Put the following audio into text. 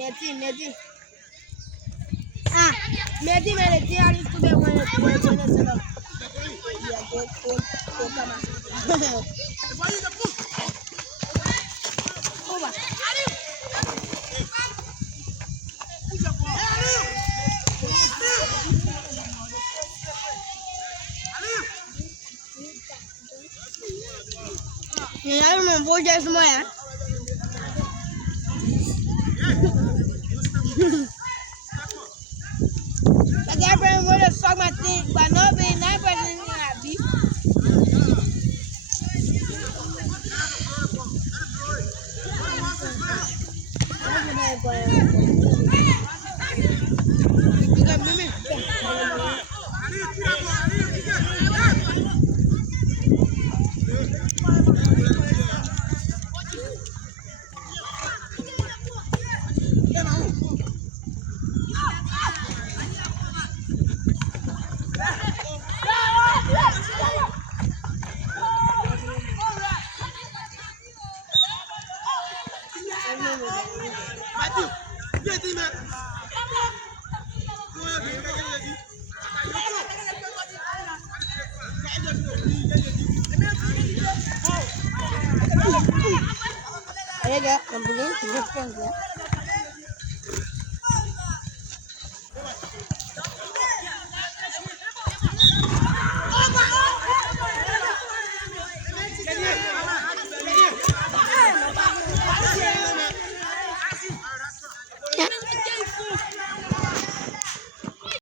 मेथी हाँ मेथी मैंने किया इसको दे मैंने चलो ये को कमा ओबा ये यार मैं बोल जाए समय है Lagi apa yang boleh sok mati, bano be na ba ni abi. Ayo, enggak, yang begini,